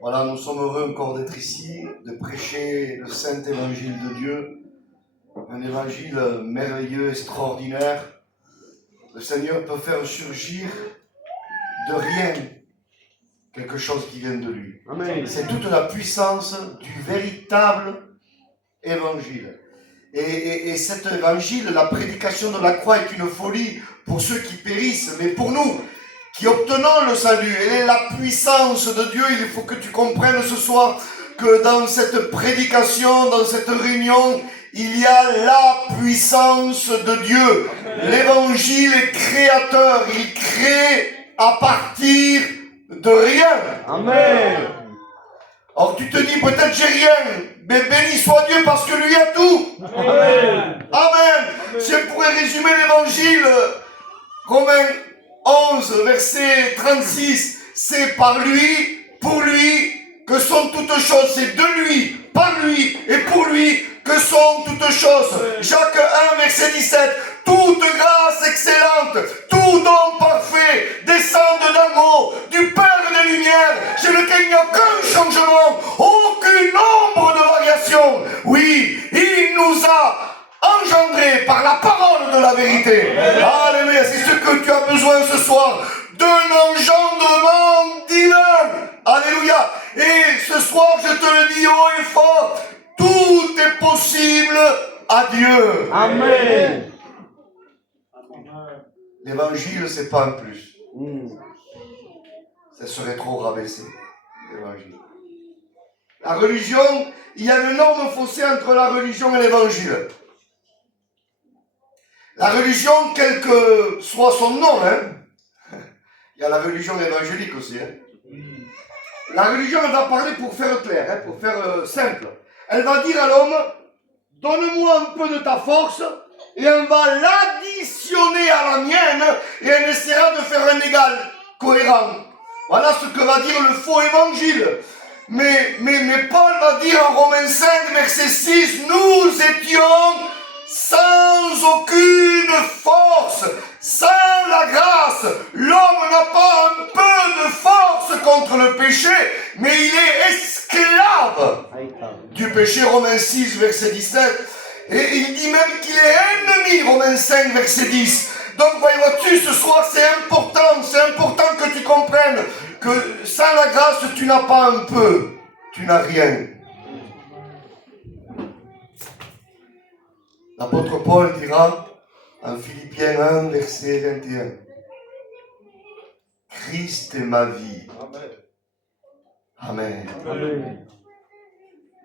Voilà, nous sommes heureux encore d'être ici, de prêcher le Saint Évangile de Dieu, un évangile merveilleux, extraordinaire. Le Seigneur peut faire surgir de rien quelque chose qui vient de lui. Amen. C'est toute la puissance du véritable évangile. Et cet évangile, la prédication de la croix est une folie pour ceux qui périssent, mais pour nous, qui obtenons le salut, et la puissance de Dieu, il faut que tu comprennes ce soir que dans cette prédication, dans cette réunion, il y a la puissance de Dieu. L'évangile est créateur, il crée à partir de rien. Amen. Alors tu te dis peut-être j'ai rien, mais béni soit Dieu parce que lui a tout. Amen. Amen. Si je pourrais résumer l'évangile, Romains 11, verset 36, c'est par lui, pour lui, que sont toutes choses. C'est de lui, par lui et pour lui que sont toutes choses. Jacques 1, verset 17, toute grâce excellente, tout don parfait, descend d'en haut, du Père des Lumières, chez lequel il n'y a aucun changement, aucune ombre de variation. Oui, il nous a engendré par la parole de la vérité. Alléluia, c'est ce que tu as besoin ce soir, d'un engendrement divin. Alléluia. Et ce soir, je te le dis haut et fort, tout est possible à Dieu. Amen. L'évangile, c'est pas un plus. Ça serait trop rabaissé, l'évangile. La religion, il y a un énorme fossé entre la religion et l'évangile. La religion, quel que soit son nom, il y a la religion évangélique aussi. La religion, elle va parler pour faire clair, pour faire simple. Elle va dire à l'homme, donne-moi un peu de ta force, et elle va l'additionner à la mienne, et elle essaiera de faire un égal cohérent. Voilà ce que va dire le faux évangile. Mais Paul va dire en Romains 5, verset 6, nous étions sans aucune force, sans la grâce. L'homme n'a pas un peu de force contre le péché, mais il est esclave du péché. Romains 6, verset 17. Et il dit même qu'il est ennemi, Romains 5, verset 10. Donc, vois-tu, ce soir, c'est important que tu comprennes que sans la grâce, tu n'as pas un peu, tu n'as rien. L'apôtre Paul dira en Philippiens 1, verset 21, Christ est ma vie. Amen. Amen.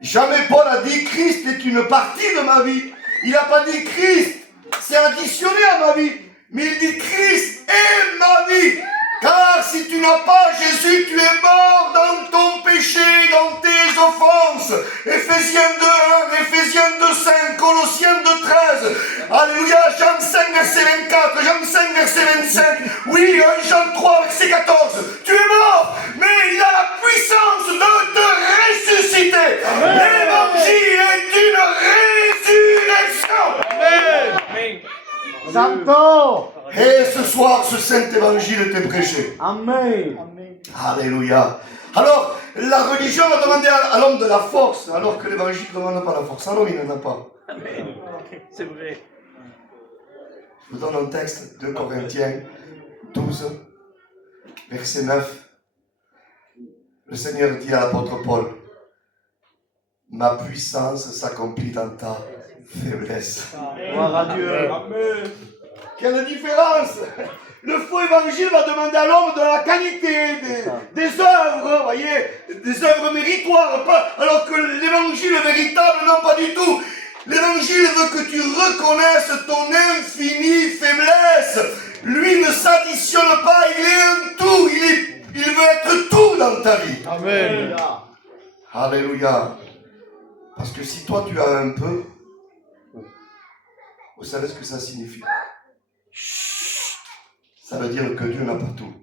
Jamais Paul a dit Christ est une partie de ma vie. Il n'a pas dit Christ, c'est additionné à ma vie. Mais il dit Christ est ma vie. Car si tu n'as pas Jésus, tu es mort dans ton péché, dans tes offenses. Éphésiens 2, 1, Éphésiens 2, 5, Colossiens 2, 13. Alléluia, Jean 5, verset 24, Jean 5, verset 25. Oui, Jean 3, verset 14. Tu es mort, mais il a la puissance de te ressusciter. L'évangile est une résurrection. Amen. Santo. Et ce soir, ce saint évangile t'est prêché. Amen. Alléluia. Alors, la religion a demandé à l'homme de la force, alors que l'évangile ne demande pas la force. Alors, il n'en a pas. Amen. C'est vrai. Je vous donne un texte, 2 Corinthiens 12, verset 9. Le Seigneur dit à l'apôtre Paul, ma puissance s'accomplit dans ta faiblesse. Gloire à Dieu. Amen. Quelle différence! Le faux évangile va demander à l'homme de la qualité des œuvres, vous voyez, des œuvres méritoires, alors que l'évangile véritable, non, pas du tout. L'évangile veut que tu reconnaisses ton infinie faiblesse. Lui ne s'additionne pas, il est un tout, il veut être tout dans ta vie. Amen. Alléluia. Parce que si toi tu as un peu, vous savez ce que ça signifie? Ça veut dire que Dieu n'a pas tout.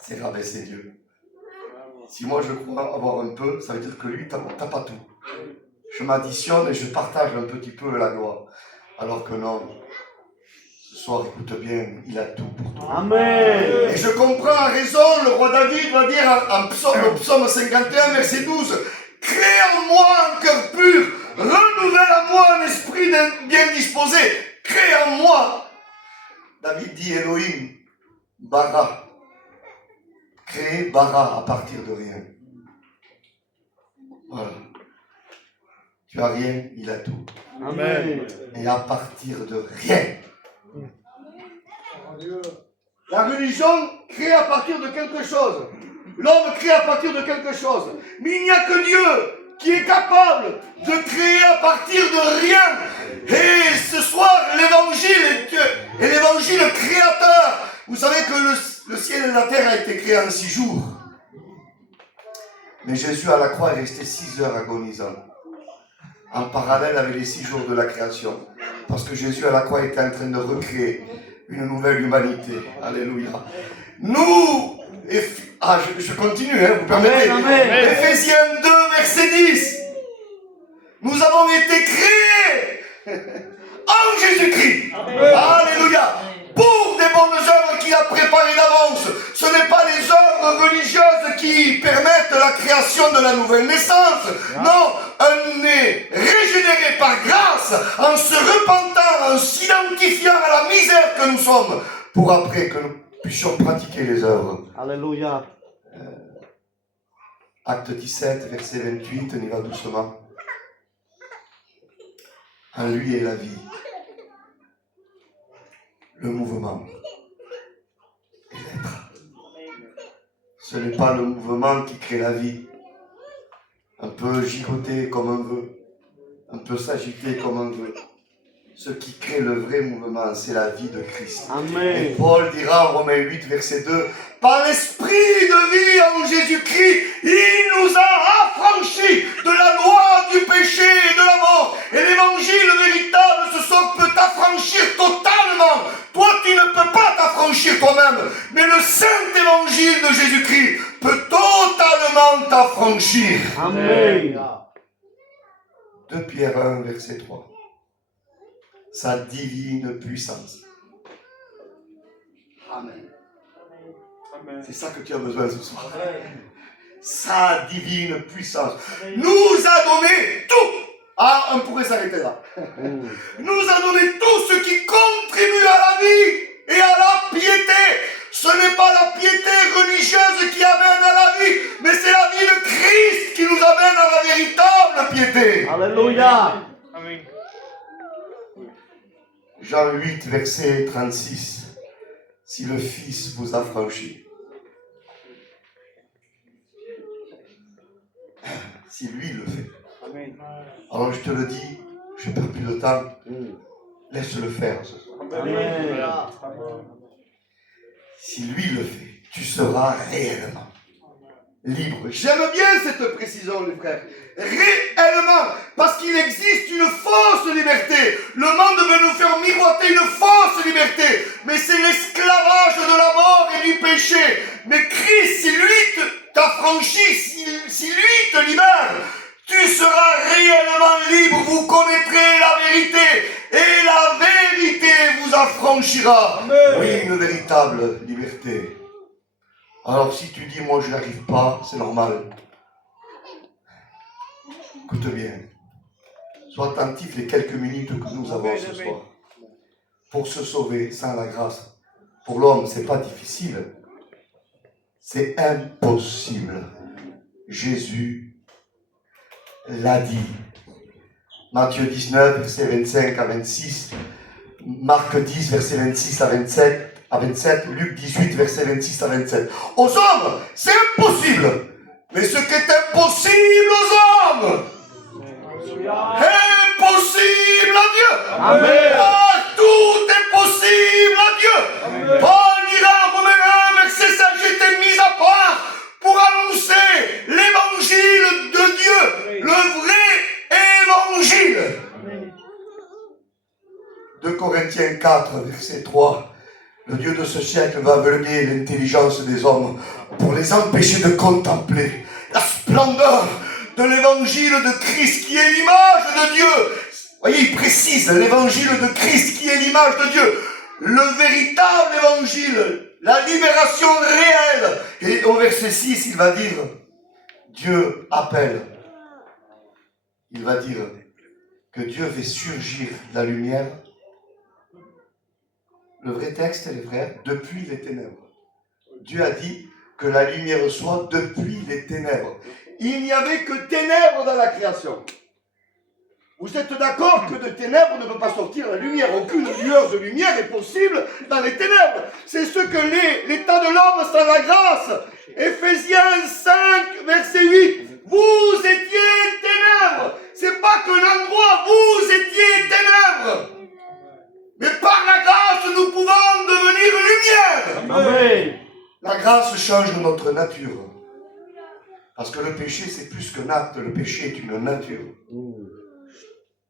C'est rabaisser Dieu. Si moi je crois avoir un peu, ça veut dire que lui, t'as pas tout. Je m'additionne et je partage un petit peu la gloire. Alors que non. Ce soir, écoute bien, il a tout pour toi. Amen. Et je comprends à raison, le roi David va dire en psaume, au psaume 51, verset 12, « Crée en moi un cœur pur, renouvelle en moi un esprit bien disposé, crée en moi. » David dit Elohim, bara, créer bara à partir de rien. Voilà. Tu as rien, il a tout. Amen. Et à partir de rien. La religion crée à partir de quelque chose. L'homme crée à partir de quelque chose. Mais il n'y a que Dieu qui est capable de créer à partir de rien. Et ce soir, l'évangile est l'évangile créateur. Vous savez que le ciel et la terre a été créé en 6 jours. Mais Jésus à la croix est resté 6 heures agonisant. En parallèle avec les 6 jours de la création. Parce que Jésus à la croix était en train de recréer une nouvelle humanité. Alléluia. Nous, je continue, hein, vous permettez. Éphésiens 2, verset 10. Nous avons été créés en Jésus-Christ. Alléluia. Pour des bonnes œuvres qu'il a préparées d'avance. Ce n'est pas les œuvres religieuses qui permettent la création de la nouvelle naissance. Non, on est régénéré par grâce en se repentant, en s'identifiant à la misère que nous sommes, pour après que nous puissions pratiquer les œuvres. Alléluia. Acte 17, verset 28, on y va doucement. En lui est la vie, le mouvement et l'être. Ce n'est pas le mouvement qui crée la vie. Un peu gigoter comme on veut, un peu s'agiter comme on veut. Ce qui crée le vrai mouvement, c'est la vie de Christ. Amen. Et Paul dira en Romains 8, verset 2, « Par l'esprit de vie en Jésus-Christ, il nous a affranchis de la loi du péché et de la mort. » Et l'évangile véritable, ce sont peut t'affranchir totalement. Toi, tu ne peux pas t'affranchir toi-même. Mais le saint évangile de Jésus-Christ peut totalement t'affranchir. Amen. 2 Pierre 1, verset 3. Sa divine puissance. Amen. C'est ça que tu as besoin ce soir. Sa divine puissance nous a donné tout. Ah, on pourrait s'arrêter là. Nous a donné tout ce qui contribue à la vie et à la piété. Ce n'est pas la piété religieuse qui amène à la vie, mais c'est la vie de Christ qui nous amène à la véritable piété. Alléluia. Amen. Jean 8, verset 36. Si le Fils vous a franchi, si lui le fait. Amen. Alors je te le dis, je ne perds plus de temps, laisse-le faire ce soir. Amen. Si lui le fait, tu seras réellement libre. J'aime bien cette précision, les frères. Réellement, parce qu'il existe une fausse liberté. Le monde veut nous faire miroiter une fausse liberté. Mais c'est l'esclavage de la mort et du péché. Mais Christ, si lui t'affranchit, si lui te libère, tu seras réellement libre. Vous connaîtrez la vérité. Et la vérité vous affranchira. Oui, une véritable liberté. Alors si tu dis, moi je n'arrive pas, c'est normal. Écoute bien. Sois attentif les quelques minutes que nous avons ce soir. Pour se sauver sans la grâce. Pour l'homme, c'est pas difficile. C'est impossible. Jésus l'a dit. Matthieu 19, verset 25 à 26. Marc 10, verset 26 à 27. Luc 18, verset 26 à 27. Aux hommes, c'est impossible. Mais ce qui est impossible aux hommes est possible à Dieu. Amen. Ah, tout est possible à Dieu. Paul dira en Romains 1, verset 5, j'étais mis à part pour annoncer l'évangile de Dieu, le vrai évangile. 2 Corinthiens 4, verset 3. Le Dieu de ce siècle va aveugler l'intelligence des hommes pour les empêcher de contempler la splendeur de l'évangile de Christ qui est l'image de Dieu. Voyez, il précise l'évangile de Christ qui est l'image de Dieu. le véritable évangile, la libération réelle. Et au verset 6, il va dire, Dieu appelle. Il va dire que Dieu fait surgir la lumière. Le vrai texte, les frères, depuis les ténèbres. Dieu a dit que la lumière soit depuis les ténèbres. Il n'y avait que ténèbres dans la création. Vous êtes d'accord que de ténèbres ne peut pas sortir la lumière. Aucune lueur de lumière est possible dans les ténèbres. C'est ce que l'état de l'homme sans la grâce. Éphésiens 5, verset 8. Vous étiez ténèbres. C'est pas qu'un endroit, vous étiez ténèbres. Mais par la grâce, nous pouvons devenir lumière. Amen. La grâce change notre nature. Parce que le péché, c'est plus qu'un acte. Le péché est une nature.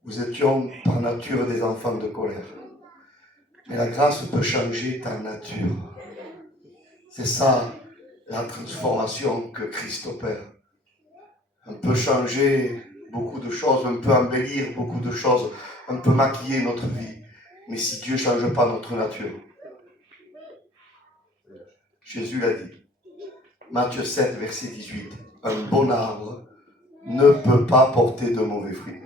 Nous étions par nature des enfants de colère. Mais la grâce peut changer ta nature. C'est ça la transformation que Christ opère. On peut changer beaucoup de choses, on peut embellir beaucoup de choses, on peut maquiller notre vie. Mais si Dieu ne change pas notre nature, Jésus l'a dit. Matthieu 7, verset 18. Un bon arbre ne peut pas porter de mauvais fruits.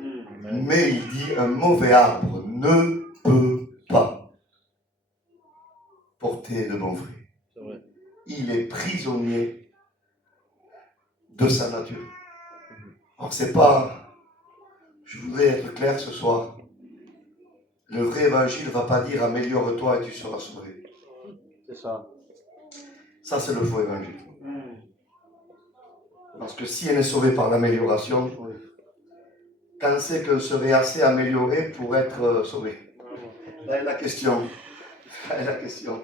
Mais il dit, un mauvais arbre ne peut pas porter de bons fruits. Il est prisonnier de sa nature. Alors c'est pas, je voudrais être clair ce soir, le vrai évangile ne va pas dire améliore-toi et tu seras sauvé. C'est ça. Ça c'est le faux évangile. Parce que si elle est sauvée par l'amélioration, quand c'est qu'on serait assez amélioré pour être sauvé? Là est la question. Là est la question.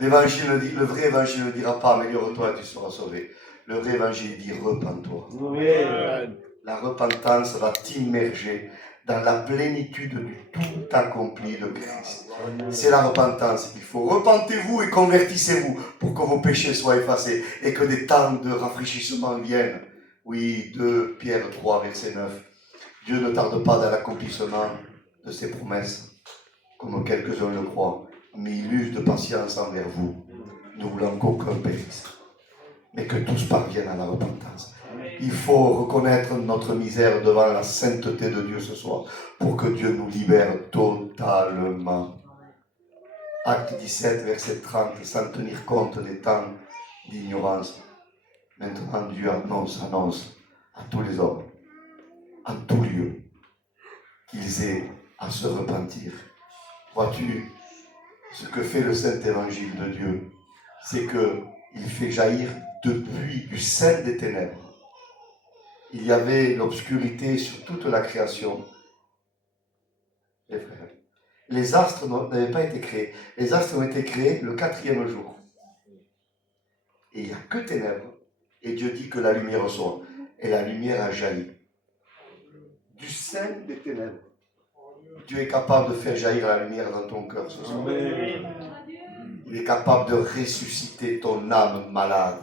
L'évangile dit, le vrai évangile ne dira pas améliore-toi et tu seras sauvé. Le vrai évangile dit repens-toi. La repentance va t'immerger dans la plénitude du tout accompli de Christ. C'est la repentance. Il faut repentez-vous et convertissez-vous pour que vos péchés soient effacés et que des temps de rafraîchissement viennent. Oui, 2 Pierre 3, verset 9. Dieu ne tarde pas dans l'accomplissement de ses promesses, comme quelques-uns le croient, mais il use de patience envers vous, ne voulant qu'aucun périsse, mais que tous parviennent à la repentance. Il faut reconnaître notre misère devant la sainteté de Dieu ce soir, pour que Dieu nous libère totalement. Acte 17, verset 30, sans tenir compte des temps d'ignorance. Maintenant, Dieu annonce à tous les hommes, en tout lieu, qu'ils aient à se repentir. Vois-tu, ce que fait le Saint Évangile de Dieu, c'est qu'il fait jaillir depuis du sein des ténèbres. Il y avait l'obscurité sur toute la création. Les frères, les astres n'avaient pas été créés. Les astres ont été créés le 4e jour. Et il n'y a que ténèbres. Et Dieu dit que la lumière soit. Et la lumière a jailli. Du sein des ténèbres. Dieu est capable de faire jaillir la lumière dans ton cœur ce soir. Il est capable de ressusciter ton âme malade,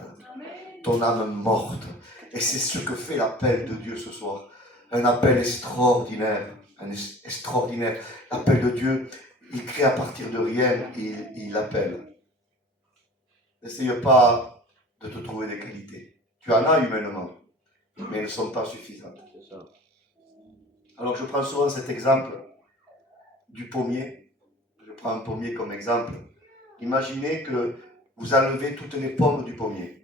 ton âme morte. Et c'est ce que fait l'appel de Dieu ce soir. Un appel extraordinaire. Extraordinaire. L'appel de Dieu, il crée à partir de rien et il appelle. N'essaye pas de te trouver des qualités. Tu en as humainement, mais elles ne sont pas suffisantes. Alors je prends souvent cet exemple du pommier. Je prends un pommier comme exemple. Imaginez que vous enlevez toutes les pommes du pommier.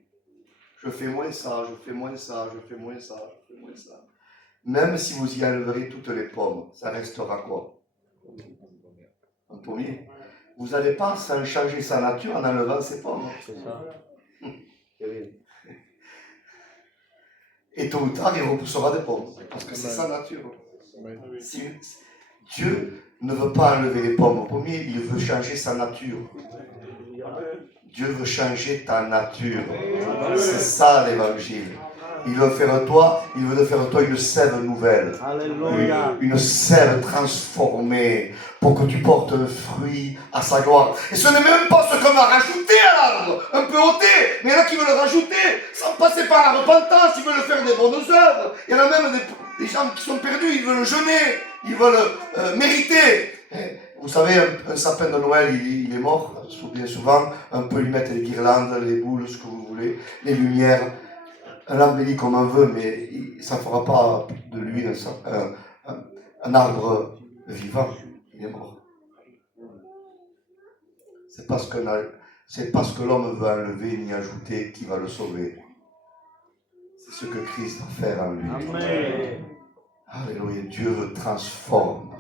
Je fais moins ça, je fais moins ça, je fais moins ça, je fais moins ça. Même si vous y enleverez toutes les pommes, ça restera quoi? Un pommier. Vous n'allez pas changer sa nature en enlevant ses pommes. C'est ça. Et tôt ou tard, il repoussera des pommes. Parce que c'est sa nature. Si Dieu ne veut pas enlever les pommes au pommier, il veut changer sa nature. Dieu veut changer ta nature. C'est ça l'évangile. Il veut faire de toi une sève nouvelle. Alléluia. Une sève transformée pour que tu portes un fruit à sa gloire. Et ce n'est même pas ce qu'on va rajouter à l'arbre, un peu ôté. Mais il y en a qui veulent le rajouter sans passer par la repentance. Ils veulent faire des bonnes œuvres. Il y en a même des gens qui sont perdus, ils veulent jeûner, ils veulent mériter. Vous savez, un sapin de Noël, il est mort, bien souvent. On peut lui mettre les guirlandes, les boules, ce que vous voulez, les lumières. Un embellit comme on veut, mais ça ne fera pas de lui un arbre vivant. Il est mort. C'est parce que l'homme veut enlever ni ajouter qui va le sauver. C'est ce que Christ va faire en lui. Amen. Alléluia. Dieu transforme.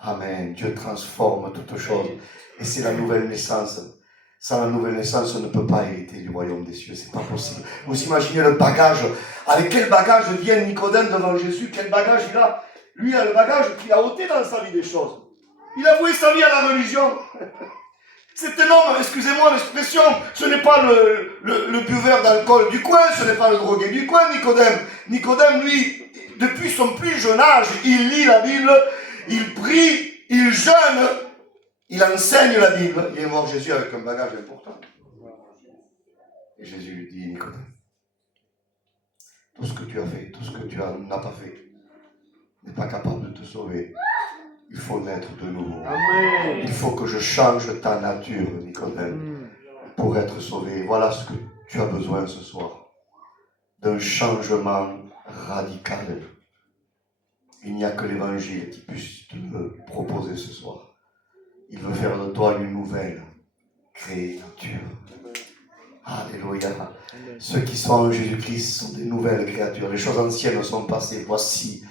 Amen. Dieu transforme toutes choses. Et c'est la nouvelle naissance. Sans la nouvelle naissance, on ne peut pas hériter du royaume des cieux. C'est pas possible. Vous imaginez le bagage. Avec quel bagage vient Nicodème devant Jésus? Quel bagage il a? Lui, il a le bagage qu'il a ôté dans sa vie des choses. Il a voué sa vie à la religion. C'est un homme, excusez-moi l'expression, ce n'est pas le buveur d'alcool du coin, ce n'est pas le drogué du coin, Nicodème. Nicodème, lui, depuis son plus jeune âge, il lit la Bible, il prie, il jeûne, il enseigne la Bible. Il est voir Jésus avec un bagage important. Et Jésus lui dit, Nicodème, tout ce que tu as fait, tout ce que tu n'as pas fait, n'est pas capable de te sauver. Il faut naître de nouveau. Amen. Il faut que je change ta nature, Nicodème, pour être sauvé. Voilà ce que tu as besoin ce soir. D'un changement radical. Il n'y a que l'Évangile qui puisse te le proposer ce soir. Il veut faire de toi une nouvelle créature. Alléluia. Ceux qui sont en Jésus-Christ sont des nouvelles créatures. Les choses anciennes sont passées. Voici,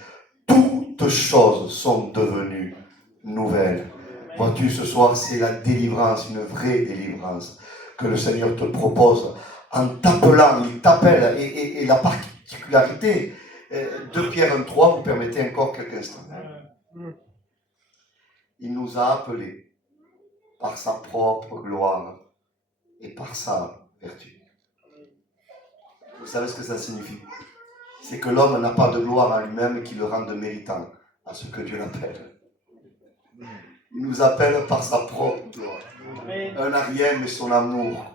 toutes choses sont devenues nouvelles. Vois-tu, ce soir, c'est la délivrance, une vraie délivrance que le Seigneur te propose en t'appelant. Il t'appelle. Et la particularité, 2 Pierre 1,3, vous permettez encore quelques instants. Il nous a appelés par sa propre gloire et par sa vertu. Vous savez ce que ça signifie? C'est que l'homme n'a pas de gloire en lui-même qui le rende méritant à ce que Dieu l'appelle. Il nous appelle par sa propre gloire. Un n'a rien, mais son amour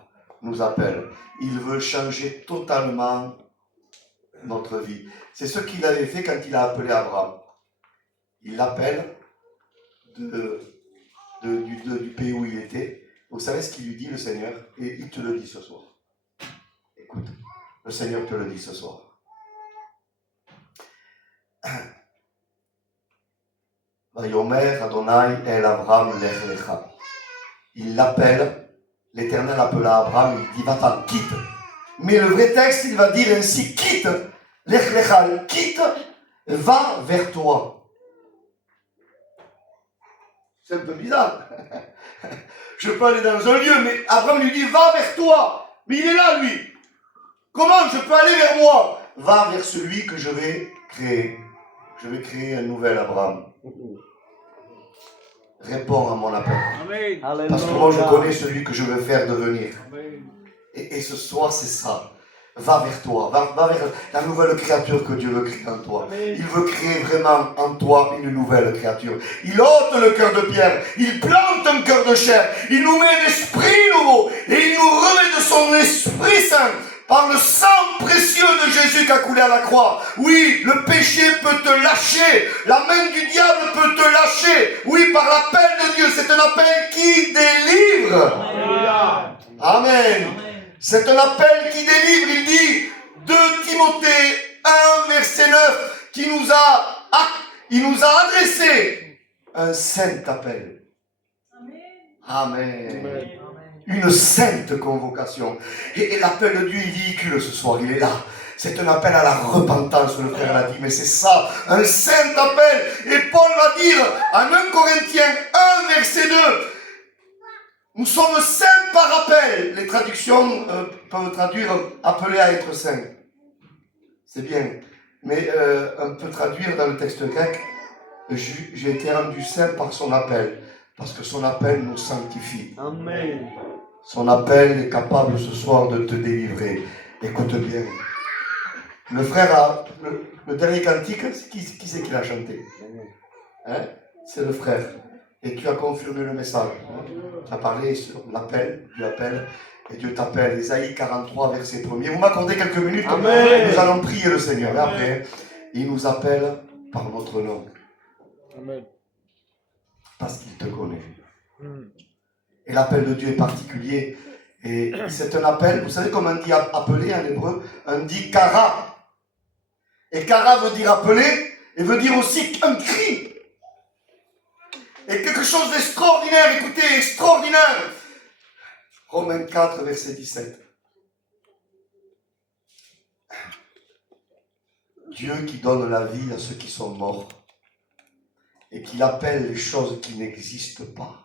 nous appelle. Il veut changer totalement notre vie. C'est ce qu'il avait fait quand il a appelé Abraham. Il l'appelle du pays où il était. Vous savez ce qu'il lui dit, le Seigneur? Et il te le dit ce soir. Écoute, le Seigneur te le dit ce soir. Vayomer Adonai El Abraham Lech Lecha. Il l'appelle, l'Éternel appela Abraham, il dit va-t'en, quitte. Mais le vrai texte, il va dire ainsi, quitte, Lech Lecha, quitte, va vers toi. C'est un peu bizarre. Je peux aller dans un lieu, mais Abraham lui dit va vers toi. Mais il est là, lui. Comment je peux aller vers moi? Va vers celui que je vais créer. Je vais créer un nouvel Abraham. Réponds à mon appel. Amen. Parce que moi, je connais celui que je veux faire devenir. Et ce soir, c'est ça. Va vers toi. Va vers la nouvelle créature que Dieu veut créer en toi. Amen. Il veut créer vraiment en toi une nouvelle créature. Il ôte le cœur de pierre. Il plante un cœur de chair. Il nous met un esprit nouveau. Et il nous remet de son Esprit Saint. Par le sang précieux de Jésus qui a coulé à la croix. Oui, le péché peut te lâcher. La main du diable peut te lâcher. Oui, par l'appel de Dieu. C'est un appel qui délivre. Alléluia. Amen. C'est un appel qui délivre. Il dit 2 Timothée 1, verset 9, il nous a adressé un saint appel. Amen. Amen. Une sainte convocation. Et l'appel de Dieu, il véhicule ce soir, il est là. C'est un appel à la repentance, le frère l'a dit, mais c'est ça, un saint appel. Et Paul va dire en 1 Corinthiens 1, verset 2, nous sommes saints par appel. Les traductions peuvent traduire appelés à être saints. C'est bien. Mais on peut traduire dans le texte grec, j'ai été rendu saint par son appel. Parce que son appel nous sanctifie. Amen. Son appel est capable ce soir de te délivrer. Écoute bien. Le frère a... Le dernier cantique, qui c'est qui l'a chanté? Hein? C'est le frère. Et tu as confirmé le message. Hein? Tu as parlé sur l'appel, Dieu appelle, et Dieu t'appelle. Isaïe 43, verset 1er. Vous m'accordez quelques minutes? Amen. Nous allons prier le Seigneur. Et après, il nous appelle par notre nom. Amen. parce qu'il te connaît. Et l'appel de Dieu est particulier. Et c'est un appel, vous savez comment on dit appeler en hébreu? On dit kara. Et kara veut dire appeler, et veut dire aussi un cri. Et quelque chose d'extraordinaire, écoutez, extraordinaire. Romains 4, verset 17. Dieu qui donne la vie à ceux qui sont morts et qui appelle les choses qui n'existent pas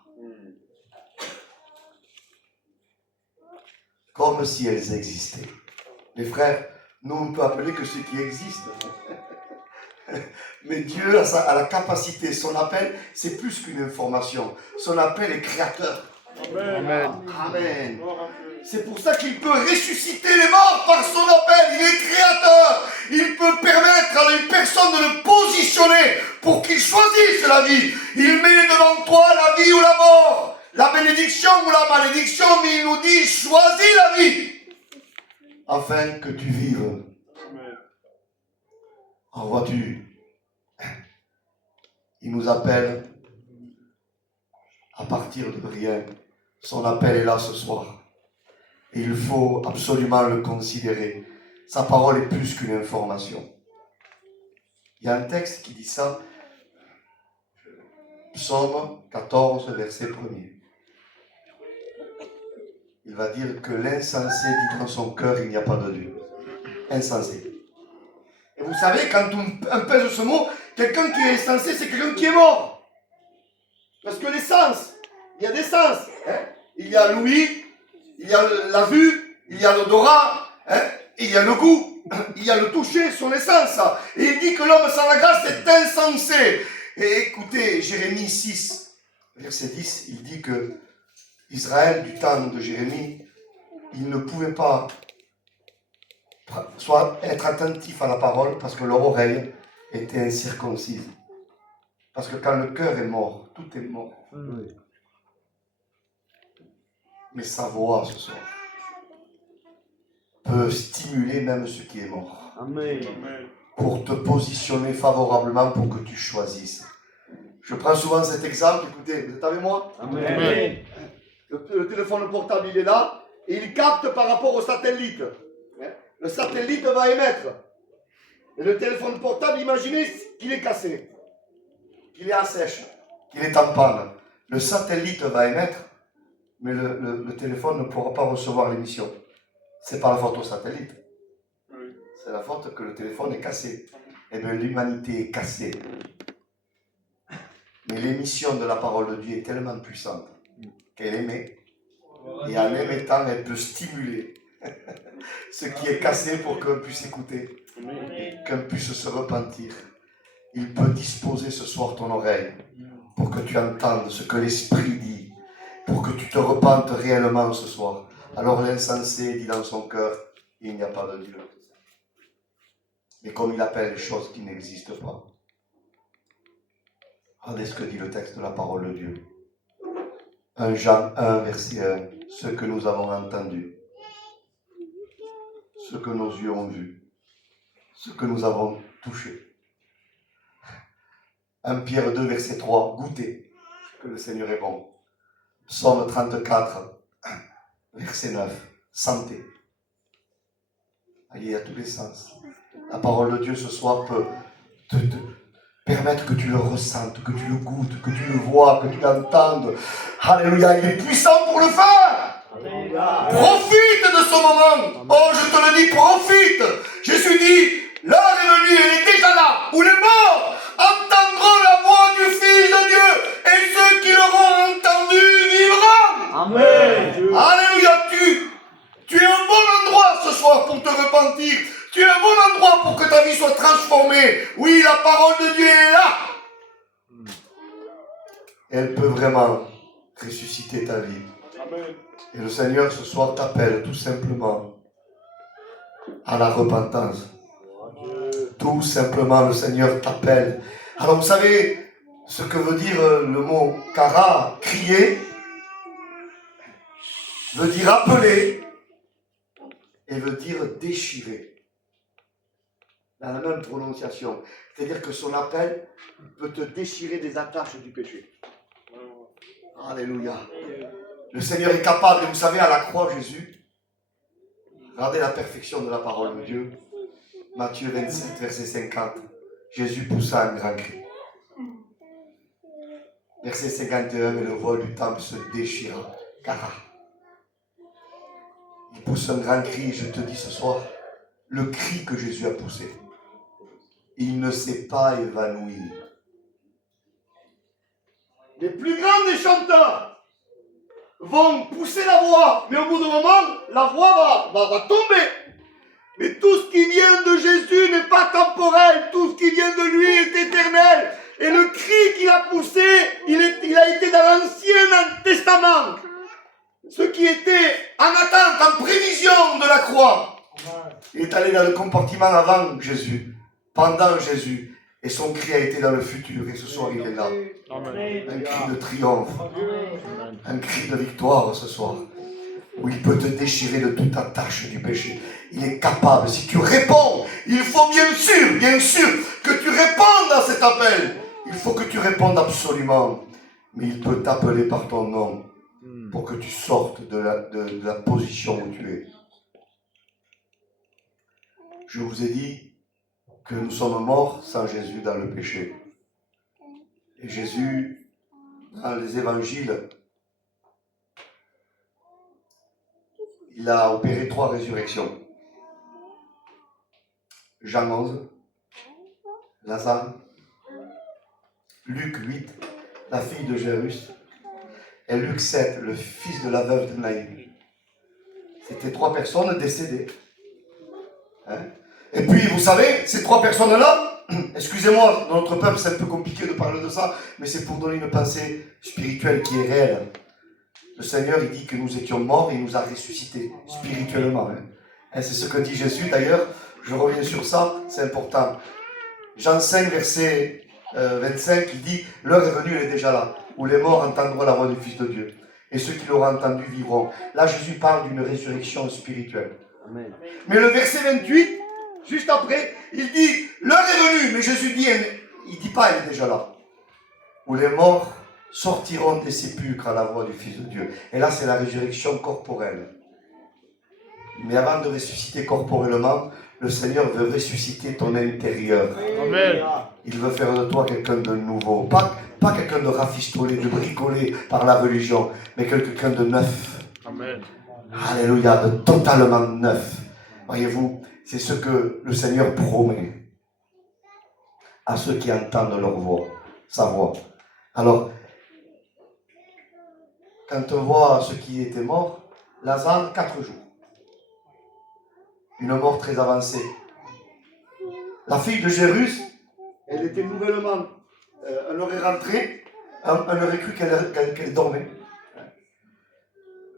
comme si elles existaient. Les frères, nous on ne peut appeler que ce qui existe. Mais Dieu a la capacité, son appel, c'est plus qu'une information. Son appel est créateur. Amen. Amen. C'est pour ça qu'il peut ressusciter les morts par son appel. Il est créateur. Il peut permettre à une personne de le positionner pour qu'il choisisse la vie. Il met devant toi la vie ou la mort, la bénédiction ou la malédiction, mais il nous dit choisis la vie afin que tu vives. En vois-tu, il nous appelle à partir de rien. Son appel est là ce soir. Et il faut absolument le considérer. Sa parole est plus qu'une information. Il y a un texte qui dit ça. Psaume 14, verset 1er. Il va dire que l'insensé dit dans son cœur, il n'y a pas de Dieu. Insensé. Et vous savez, quand on pèse ce mot, quelqu'un qui est insensé, c'est quelqu'un qui est mort. Parce que les sens, il y a des sens. Hein? Il y a l'ouïe, il y a la vue, il y a l'odorat, hein? Il y a le goût, il y a le toucher, son essence. Et il dit que l'homme sans la grâce est insensé. Et écoutez, Jérémie 6, verset 10, il dit que Israël, du temps de Jérémie, il ne pouvait pas soit être attentif à la parole parce que leur oreille était incirconcise. Parce que quand le cœur est mort, tout est mort. Mais sa voix ce soir peut stimuler même ce qui est mort. Amen. Pour te positionner favorablement pour que tu choisisses. Je prends souvent cet exemple, écoutez, vous êtes avec moi? Amen. Le téléphone portable, il est là, et il capte par rapport au satellite. Le satellite va émettre. Et le téléphone portable, imaginez qu'il est cassé, qu'il est à sèche, qu'il est en panne. Le satellite va émettre, mais le téléphone ne pourra pas recevoir l'émission. C'est pas la faute au satellite. C'est la faute que le téléphone est cassé. Eh bien, l'humanité est cassée. Mais l'émission de la parole de Dieu est tellement puissante qu'elle émet. Et en émettant, elle peut stimuler ce qui est cassé pour qu'on puisse écouter, qu'on puisse se repentir. Il peut disposer ce soir ton oreille pour que tu entendes ce que l'Esprit dit, pour que tu te repentes réellement ce soir. Alors l'insensé dit dans son cœur, il n'y a pas de Dieu. Mais comme il appelle les choses qui n'existent pas. Regardez ce que dit le texte de la parole de Dieu. 1 Jean 1, verset 1. Ce que nous avons entendu, ce que nos yeux ont vu, ce que nous avons touché. 1 Pierre 2, verset 3. Goûtez que le Seigneur est bon. Psaume 34, verset 9. Sentez. Il y a tous les sens. La parole de Dieu ce soir peut te permettre que tu le ressentes, que tu le goûtes, que tu le vois, que tu l'entendes. Alléluia, il est puissant pour le faire. Alléluia. Profite de ce moment. Oh, je te le dis, profite. Jésus dit, l'heure est venue, elle est déjà là, où les morts entendront la voix du Fils de Dieu, et ceux qui l'auront entendu vivront. Amen. Alléluia, tu es un bon endroit ce soir pour te repentir. Tu es un bon endroit pour que ta vie soit transformée. Oui, la parole de Dieu est là. Elle peut vraiment ressusciter ta vie. Amen. Et le Seigneur ce soir t'appelle tout simplement à la repentance. Tout simplement, le Seigneur t'appelle. Alors vous savez ce que veut dire le mot kara, crier, veut dire appeler et veut dire déchirer. Dans la même prononciation. C'est-à-dire que son appel peut te déchirer des attaches du péché. Alléluia. Le Seigneur est capable, et vous savez, à la croix, Jésus, regardez la perfection de la parole de Dieu. Matthieu 27, verset 50. Jésus poussa un grand cri. Verset 51, et le voile du temple se déchira. Cara. Il pousse un grand cri, et je te dis ce soir, le cri que Jésus a poussé, il ne s'est pas évanoui. Les plus grands des chanteurs vont pousser la voix, mais au bout d'un moment, la voix va tomber. Mais tout ce qui vient de Jésus n'est pas temporel, tout ce qui vient de lui est éternel. Et le cri qu'il a poussé, il a été dans l'Ancien Testament. Ce qui était en attente, en prévision de la croix, il est allé dans le compartiment avant Jésus, pendant Jésus, et son cri a été dans le futur, et ce soir il est là. Un cri de triomphe, un cri de victoire ce soir, où il peut te déchirer de toute attache du péché. Il est capable, si tu réponds, il faut bien sûr, que tu répondes à cet appel. Il faut que tu répondes absolument, mais il peut t'appeler par ton nom pour que tu sortes de la position où tu es. Je vous ai dit que nous sommes morts sans Jésus dans le péché. Et Jésus, dans les évangiles, il a opéré 3 résurrections. Jean 11, Lazare, Luc 8, la fille de Jairus, et Luc 7, le fils de la veuve de Naïm. C'était 3 personnes décédées. Hein? Et puis, vous savez, ces 3 personnes-là, excusez-moi, dans notre peuple, c'est un peu compliqué de parler de ça, mais c'est pour donner une pensée spirituelle qui est réelle. Le Seigneur, il dit que nous étions morts et il nous a ressuscités, spirituellement. Hein? Et c'est ce que dit Jésus, d'ailleurs, je reviens sur ça, c'est important. Jean 5, verset 25, il dit « L'heure est venue, elle est déjà là, où les morts entendront la voix du Fils de Dieu, et ceux qui l'auront entendu vivront. » Là, Jésus parle d'une résurrection spirituelle. Amen. Mais le verset 28, juste après, il dit « L'heure est venue », mais Jésus dit, il ne dit pas « elle est déjà là », où les morts sortiront des sépulcres à la voix du Fils de Dieu. Et là, c'est la résurrection corporelle. Mais avant de ressusciter corporellement, le Seigneur veut ressusciter ton intérieur. Amen. Il veut faire de toi quelqu'un de nouveau. Pas quelqu'un de rafistolé, de bricolé par la religion, mais quelqu'un de neuf. Amen. Alléluia, de totalement neuf. Voyez-vous, c'est ce que le Seigneur promet à ceux qui entendent leur voix, sa voix. Alors, quand on voit ceux qui étaient morts, Lazare, 4 jours. Une mort très avancée. La fille de Jairus, elle était nouvellement, elle aurait rentré, elle aurait cru qu'elle dormait.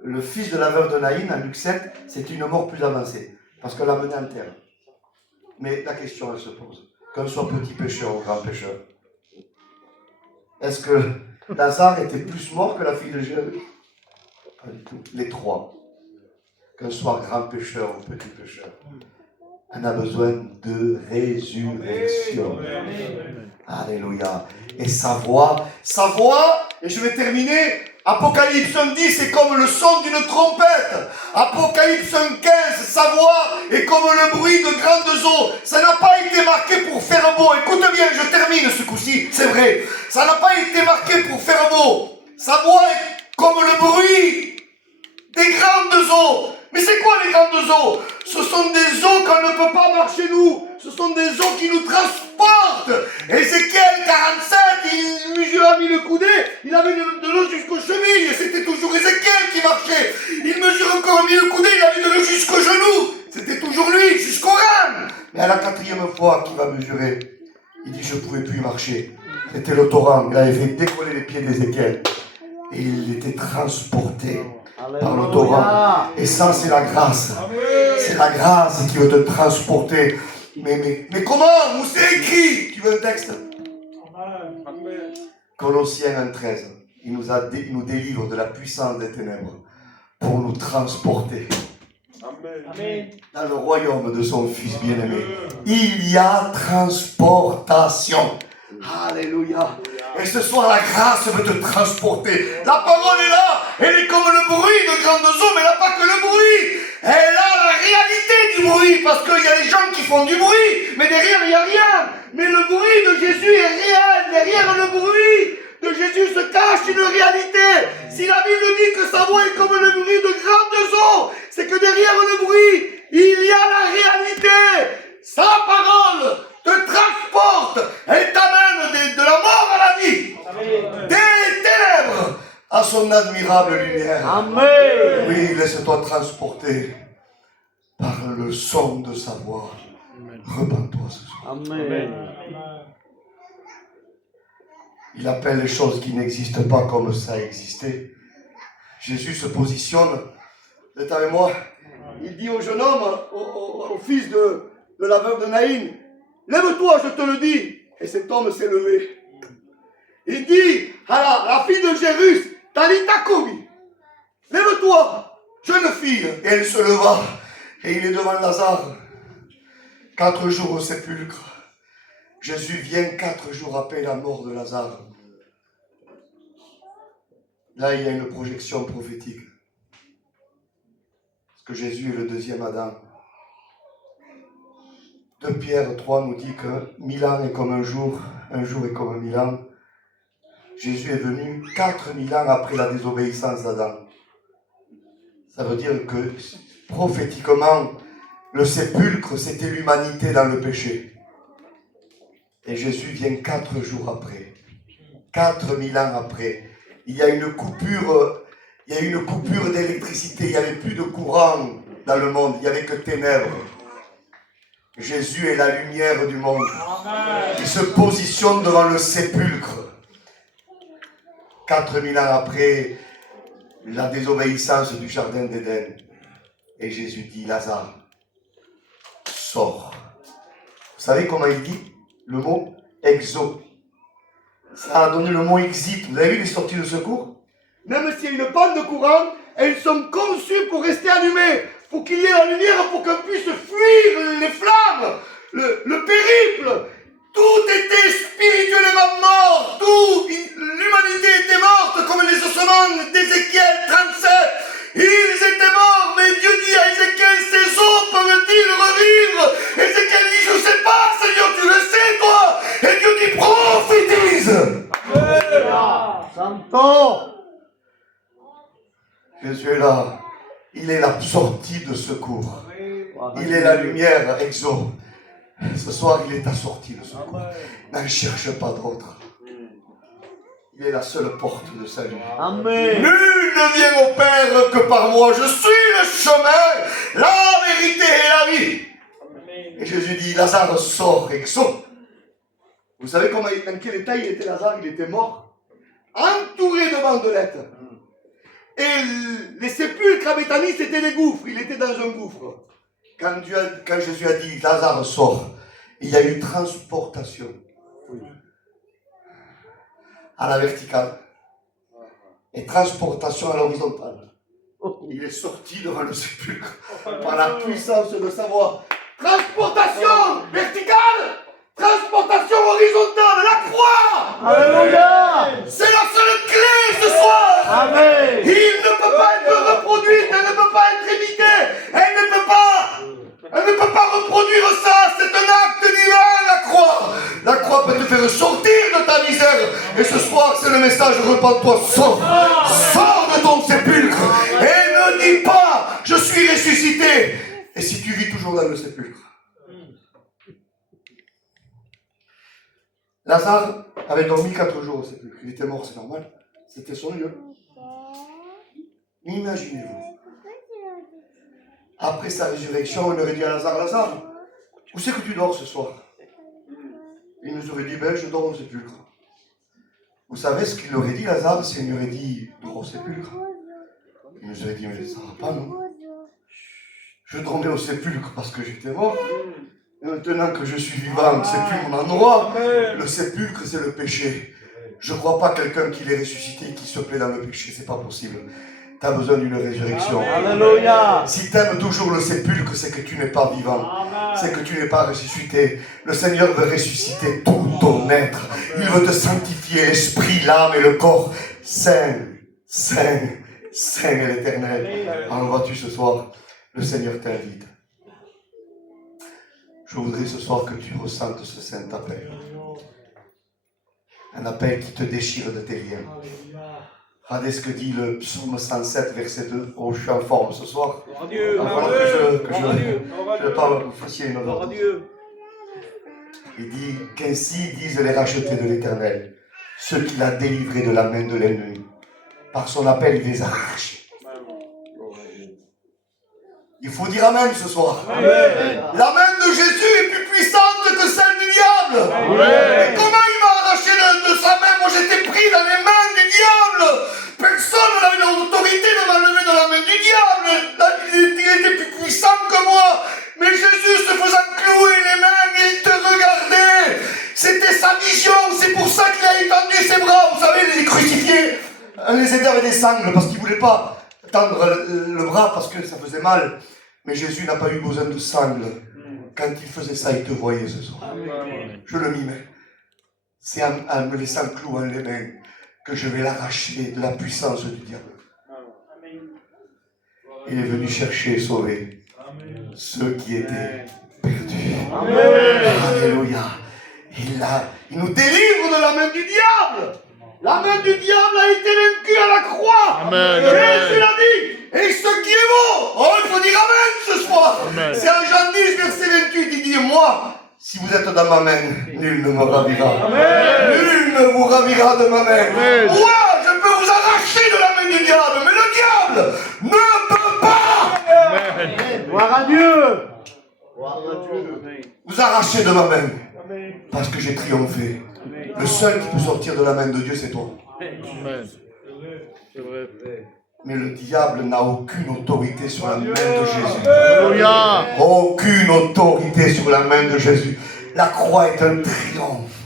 Le fils de la veuve de Naïm, en Luc 7, c'est une mort plus avancée, parce qu'elle l'a mené en terre. Mais la question, elle se pose, qu'on soit petit pécheur ou grand pécheur, est-ce que Lazare était plus mort que la fille de Jairus? Pas du tout. Les 3. Qu'on soit grand pécheur ou petit pécheur, on a besoin de résurrection. Alléluia. Et sa voix, et je vais terminer, Apocalypse 10, c'est comme le son d'une trompette. Apocalypse 15, sa voix est comme le bruit de grandes eaux. Ça n'a pas été marqué pour faire beau. Écoute bien, je termine ce coup-ci, c'est vrai. Ça n'a pas été marqué pour faire beau. Sa voix est comme le bruit des grandes eaux. Mais c'est quoi les grandes eaux? Ce sont des eaux qu'on ne peut pas marcher nous. Ce sont des eaux qui nous transportent. Ézéchiel 47, il a mis le coude, il avait de l'eau jusqu'aux chevilles. C'était toujours Ézéchiel qui marchait. Il mesure encore mis le coude, il avait de l'eau jusqu'aux genoux. C'était toujours lui, jusqu'au rein. Mais à la 4e fois qu'il va mesurer, il dit je ne pouvais plus marcher. C'était le torrent. Il avait fait décoller les pieds d'Ézéchiel. Et il était transporté par le torrent. Et ça, c'est la grâce. C'est la grâce qui veut te transporter. Mais comment? Où c'est écrit? Tu veux un texte? Colossiens 1,13. Il nous délivre de la puissance des ténèbres pour nous transporter dans le royaume de son Fils bien-aimé. Il y a transportation. Alléluia. Et ce soir, la grâce veut te transporter. La parole est là. Elle est comme le bruit de grandes eaux, mais elle n'a pas que le bruit. Elle a la réalité du bruit. Parce qu'il y a des gens qui font du bruit, mais derrière, il n'y a rien. Mais le bruit de Jésus est réel. Derrière le bruit de Jésus se cache une réalité. Si la Bible dit que sa voix est comme le bruit de grandes eaux, c'est que derrière le bruit, il y a la réalité. Sa parole te transporte. Elle t'amène de la mort à la vie. Amen. Des ténèbres à son admirable lumière. Amen. Oui, laisse-toi transporter par le son de sa voix. Repens-toi ce soir. Amen. Il appelle les choses qui n'existent pas comme ça existait. Jésus se positionne. Vous êtes avec moi? Il dit au jeune homme, au fils de la veuve de Naïn, lève-toi, je te le dis. Et cet homme s'est levé. Il dit à la fille de Jérus, Talita Koumi, lève-toi, jeune fille. Et elle se leva. Et il est devant Lazare. 4 jours au sépulcre. Jésus vient 4 jours après la mort de Lazare. Là, il y a une projection prophétique. Parce que Jésus est le deuxième Adam. 2 Pierre 3 nous dit que 1000 ans est comme un jour est comme 1000 ans. Jésus est venu 4000 ans après la désobéissance d'Adam. Ça veut dire que prophétiquement, le sépulcre, c'était l'humanité dans le péché. Et Jésus vient 4 jours après. 4000 ans après. Il y a une coupure d'électricité. Il n'y avait plus de courant dans le monde. Il n'y avait que ténèbres. Jésus est la lumière du monde. Il se positionne devant le sépulcre. 4000 ans après la désobéissance du jardin d'Éden. Et Jésus dit, Lazare, sors. Vous savez comment il dit le mot exo? Ça a donné le mot exit. Vous avez vu les sorties de secours? Même s'il y a une panne de courant, elles sont conçues pour rester allumées. Il faut qu'il y ait la lumière pour qu'on puisse fuir les flammes, le périple. Tout était spirituellement mort. L'humanité était morte comme les ossements d'Ézéchiel 37. Ils étaient morts, mais Dieu dit à Ézéchiel, ces os peuvent-ils revivre? Ézéchiel dit, je ne sais pas, Seigneur, tu le sais, toi. Et Dieu dit, prophétise. Santo. Jésus est là. Il est la sortie de secours. Il est la lumière, exo. Ce soir, il est ta sortie de secours. N'en cherche pas d'autre. Il est la seule porte de salut. Amen. Nul ne vient au Père que par moi. Je suis le chemin, la vérité et la vie. Et Jésus dit, Lazare sort, exo. Vous savez dans quel état il était Lazare? Il était mort, entouré de bandelettes. Et les sépulcres à Béthanie, c'était des gouffres. Il était dans un gouffre. Quand Jésus a dit, Lazare sort, il y a eu transportation à la verticale et transportation à l'horizontale. Il est sorti devant le sépulcre par la puissance de sa voix. Transportation verticale, transportation horizontale, la croix. Alléluia. C'est la seule clé ce soir. Amen. Il ne peut pas être reproduite, elle ne peut pas être imitée, elle ne peut pas reproduire ça, c'est un acte divin, la croix. La croix peut te faire sortir de ta misère. Et ce soir, c'est le message, repens-toi, sors de ton sépulcre. Et ne dis pas, je suis ressuscité. Et si tu vis toujours dans le sépulcre. Lazare avait dormi 4 jours au sépulcre. Il était mort, c'est normal. C'était son lieu. Imaginez-vous. Après sa résurrection, on aurait dit à Lazare, Lazare, où c'est que tu dors ce soir? Il nous aurait dit, ben je dors au sépulcre. Vous savez ce qu'il aurait dit, Lazare, s'il nous aurait dit, dors au sépulcre? Il nous aurait dit, mais ça va pas, non? Je dormais au sépulcre parce que j'étais mort. Et maintenant que je suis vivant, c'est plus mon endroit. Le sépulcre, c'est le péché. Je ne crois pas quelqu'un qui l'ait ressuscité et qui se plaît dans le péché, c'est pas possible. Tu as besoin d'une résurrection. Alléluia. Si tu aimes toujours le sépulcre, c'est que tu n'es pas vivant. C'est que tu n'es pas ressuscité. Le Seigneur veut ressusciter tout ton être. Il veut te sanctifier l'esprit, l'âme et le corps. Saint, Saint, Saint est l'Éternel. Alors vois-tu ce soir, le Seigneur t'invite. Je voudrais ce soir que tu ressentes ce saint appel. Un appel qui te déchire de tes liens. Regardez ce que dit le psaume 107, verset 2. Oh, je suis en forme ce soir. Il va falloir que je parle, vous fassiez une autre. Il dit qu'ainsi disent les rachetés de l'Éternel, ceux qu'il a délivrés de la main de l'ennemi. Par son appel, il les a arrachés. Il faut dire Amen ce soir. Amen. La main de Jésus est plus puissante que celle du diable. Et comment il m'a arraché de sa main? Moi j'étais pris dans les mains du diable. Personne n'avait l'autorité de m'enlever de la main du diable. Il était plus puissant que moi. Mais Jésus se faisant clouer les mains, il te regardait. C'était sa vision. C'est pour ça qu'il a étendu ses bras. Vous savez, les crucifiés, on les aidait avec des sangles parce qu'ils ne voulaient pas tendre le bras parce que ça faisait mal. Mais Jésus n'a pas eu besoin de sangles. Quand il faisait ça, il te voyait ce soir. Je le mimais. C'est en me laissant clouer les mains que je vais l'arracher de la puissance du diable. Il est venu chercher et sauver ceux qui étaient perdus. Alléluia. Il nous délivre de la main du diable. La main du diable a été vaincue à la croix. Amen. Jésus l'a dit. Et ce qui est beau, oh, il faut dire Amen ce soir. Amen. C'est en Jean 10, verset 28, il dit, moi, si vous êtes dans ma main, nul ne me ravira. Amen. Nul ne vous ravira de ma main. Amen. Moi, je peux vous arracher de la main du diable, mais le diable ne peut pas. Amen. Gloire à Dieu. Vous arracher de ma main, parce que j'ai triomphé. Le seul qui peut sortir de la main de Dieu, c'est toi. Amen. C'est vrai. Mais le diable n'a aucune autorité sur la main de Jésus. Alléluia. Aucune autorité sur la main de Jésus. La croix est un triomphe.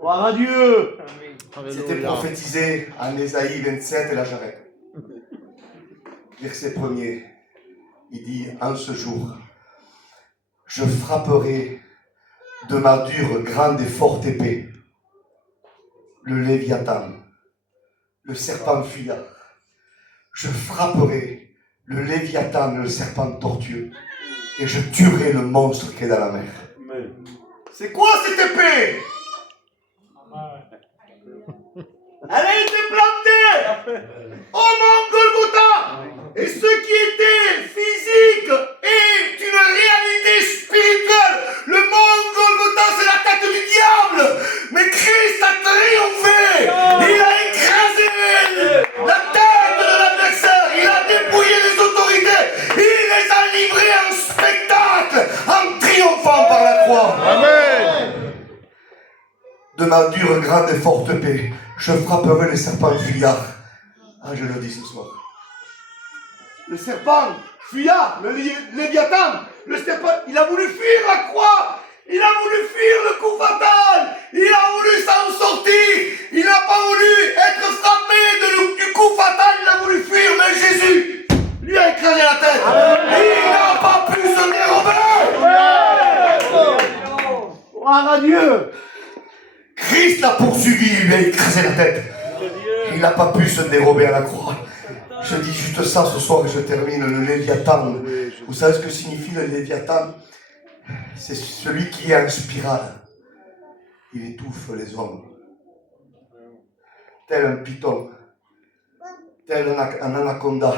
Gloire à Dieu. C'était Alléluia. prophétisé en Ésaïe 27 et là j'arrête. Verset 1er. Il dit, en ce jour, je frapperai de ma dure, grande et forte épée le Léviathan, le serpent fuyard. Je frapperai le Léviathan, le serpent tortueux, et je tuerai le monstre qui est dans la mer. C'est quoi cette épée? Elle a été plantée au mont Golgotha. Et ce qui était physique est une réalité spirituelle. Le mont Golgotha, c'est la tête du diable. Mais Christ a triomphé. Il a écrasé la tête de l'adversaire. Il a dépouillé les autorités. Il les a livrés en spectacle, en triomphant par la croix. Amen. De ma dure, grande et forte épée, je frapperai les serpents fuyards. Ah, je le dis ce soir. Le serpent fuyard, le Léviathan, le serpent, il a voulu fuir la croix. Il a voulu fuir le coup fatal. Il a voulu s'en sortir. Il n'a pas voulu être frappé du coup fatal. Il a voulu fuir, mais Jésus lui a écrasé la tête. Il n'a pas pu se dérober. Gloire à Dieu. Christ l'a poursuivi, il lui a écrasé la tête. Il n'a pas pu se dérober à la croix. Je dis juste ça ce soir et je termine. Le Léviathan. Vous savez ce que signifie le Léviathan? C'est celui qui est en spirale. Il étouffe les hommes. Tel un python. Tel un anaconda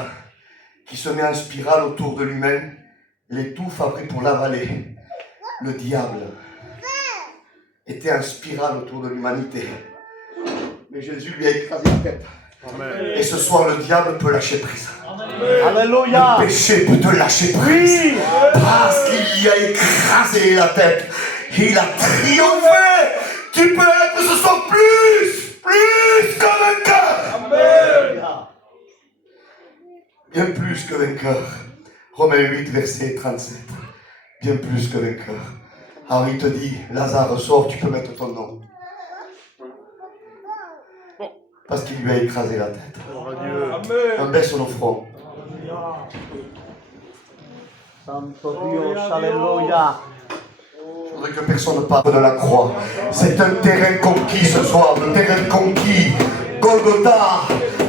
qui se met en spirale autour de lui-même, l'étouffe après pour l'avaler. Le diable était en spirale autour de l'humanité. Mais Jésus lui a écrasé la tête. Amen. Et ce soir, le diable peut lâcher prise. Alléluia. Le péché peut te lâcher prise. Oui. Parce qu'il y a écrasé la tête. Il a triomphé. Tu peux être ce soir plus que vainqueur. Bien plus que vainqueur. Romains 8, verset 37. Bien plus que vainqueur. Alors il te dit, Lazare, sors, tu peux mettre ton nom. parce qu'il lui a écrasé la tête. Gloire à Dieu. On baisse nos fronts. Santo Dios, aleluya. Je voudrais que personne ne parle de la croix. C'est un terrain conquis ce soir, le terrain conquis. Golgotha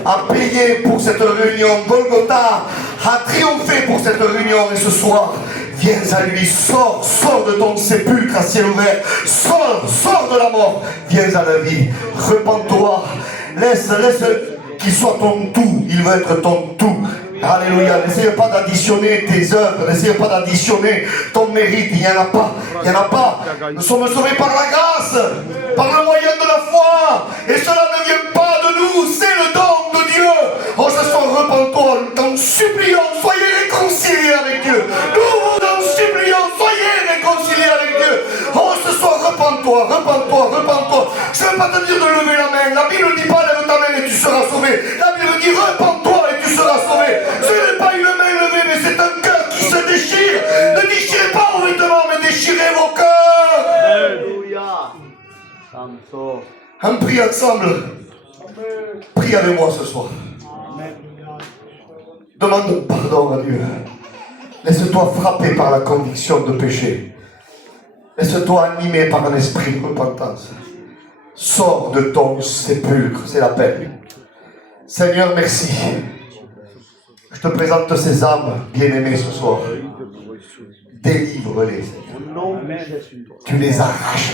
a payé pour cette réunion. Golgotha a triomphé pour cette réunion. Et ce soir, viens à lui, sors de ton sépulcre à ciel ouvert. Sors de la mort, viens à la vie. Repends-toi, laisse qu'il soit ton tout. Il veut être ton tout. Alléluia, n'essaye pas d'additionner tes œuvres, n'essaye pas d'additionner ton mérite, il n'y en a pas, il n'y en a pas. Nous sommes sauvés par la grâce, par le moyen de la foi, et cela ne vient pas de nous, c'est le don de Dieu. Oh, ce soir, repens-toi, nous t'en supplions, soyez réconciliés avec Dieu. Nous vous en supplions, soyez réconciliés avec Dieu. Oh, ce soir, repens-toi. Je ne veux pas te dire de lever la main, la Bible ne dit pas lève ta main et tu seras sauvé. La Bible dit repens-toi et tu seras sauvé. Ce n'est pas une main levée, mais c'est un cœur qui se déchire. Ne déchirez pas vos vêtements, mais déchirez vos cœurs. Alléluia. Santo. On prie ensemble. Prie avec moi ce soir. Demande pardon à Dieu. Laisse-toi frapper par la conviction de péché. Laisse-toi animer par un esprit de repentance. Sors de ton sépulcre, c'est l'appel. Seigneur, merci. Je te présente ces âmes bien-aimées ce soir. Délivre-les. Au nom de Jésus. Tu les arraches.